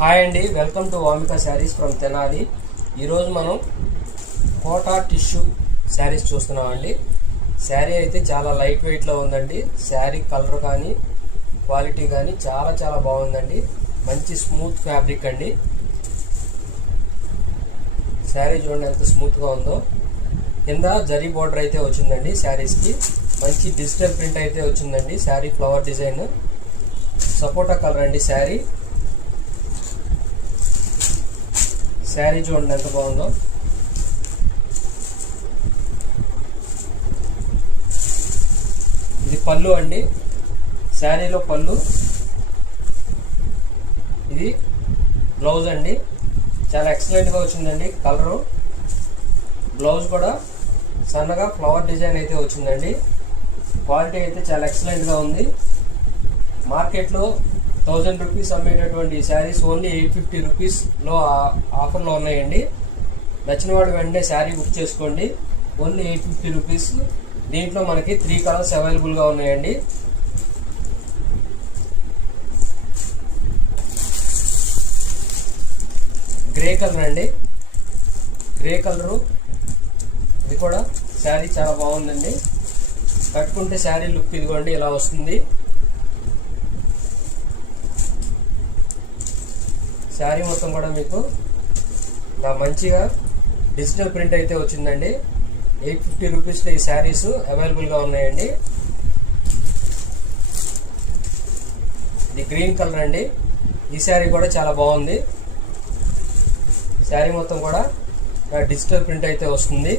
Hi అండి welcome to Vamika saris from Tenali. ఈరోజు మనం కోటా టిష్యూ శారీస్ చూస్తున్నామండి. శారీ అయితే చాలా లైట్ వెయిట్లో ఉందండి. శారీ కలర్ కానీ క్వాలిటీ కానీ చాలా చాలా బాగుందండి. మంచి స్మూత్ ఫ్యాబ్రిక్ అండి. శారీ చూడండి ఎంత స్మూత్గా ఉందో. కింద జరీ బార్డర్ అయితే వచ్చిందండి శారీస్కి. మంచి డిజిటల్ ప్రింట్ అయితే వచ్చిందండి. Sari flower design. Sapota colour అండి శారీ. శారీ చూడండి ఎంత బాగుందో. ఇది పళ్ళు అండి. శారీలో పళ్ళు. ఇది బ్లౌజ్ అండి. చాలా ఎక్సలెంట్గా వచ్చిందండి. కలరు బ్లౌజ్ కూడా సన్నగా ఫ్లవర్ డిజైన్ అయితే వచ్చిందండి. క్వాలిటీ అయితే చాలా ఎక్సలెంట్గా ఉంది. మార్కెట్లో థౌజండ్ రూపీస్ అమ్మేటటువంటి శారీస్ ఓన్లీ ఎయిట్ ఫిఫ్టీ రూపీస్లో ఆఫర్లో ఉన్నాయండి. నచ్చిన వాడు వెంటనే శారీ బుక్ చేసుకోండి. Only eight fifty rupees. దీంట్లో మనకి త్రీ కలర్స్ అవైలబుల్గా ఉన్నాయండి. గ్రే కలర్ అండి. Grey colour. ఇది కూడా శారీ చాలా బాగుందండి. కట్టుకుంటే శారీ లుక్ ఇదిగోండి ఇలా వస్తుంది. శారీ మొత్తం కూడా మీకు ఇలా మంచిగా డిజిటల్ ప్రింట్ అయితే వచ్చిందండి. ఎయిట్ ఫిఫ్టీ రూపీస్లో ఈ శారీస్ అవైలబుల్గా ఉన్నాయండి. ఇది గ్రీన్ కలర్ అండి. ఈ శారీ కూడా చాలా బాగుంది. శారీ మొత్తం కూడా డిజిటల్ ప్రింట్ అయితే వస్తుంది.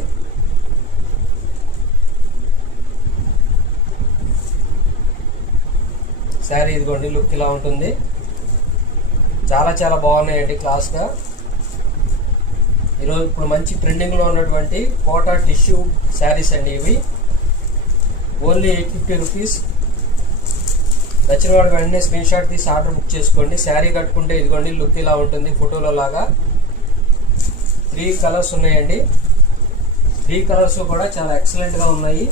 శారీ ఇదిగోండి లుక్ ఇలా ఉంటుంది. చాలా చాలా బాగున్నాయండి క్లాస్గా ఈరోజు ఇప్పుడు మంచి ట్రెండింగ్లో ఉన్నటువంటి కోటా టిష్యూ శారీస్ అండి ఇవి. ఓన్లీ ఎయిట్ ఫిఫ్టీ రూపీస్ నచ్చిన వాడు వెంటనే స్క్రీన్ షాట్ తీసి ఆర్డర్ బుక్ చేసుకోండి. శారీ కట్టుకుంటే ఇదిగోండి లుక్ ఇలా ఉంటుంది ఫోటోలో లాగా. త్రీ కలర్స్ ఉన్నాయండి. త్రీ కలర్స్ కూడా చాలా ఎక్సలెంట్గా ఉన్నాయి.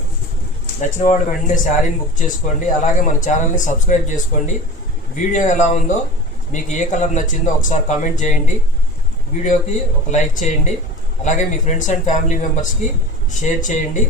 నచ్చిన వాడు వెంటనే శారీని బుక్ చేసుకోండి. అలాగే మన ఛానల్ని సబ్స్క్రైబ్ చేసుకోండి. వీడియో ఎలా ఉందో మీకు ఏ కలర్ నచ్చిందో ఒకసారి కామెంట్ చేయండి. వీడియోకి ఒక లైక్ చేయండి. అలాగే మీ ఫ్రెండ్స్ అండ్ ఫ్యామిలీ మెంబర్స్కి షేర్ చేయండి.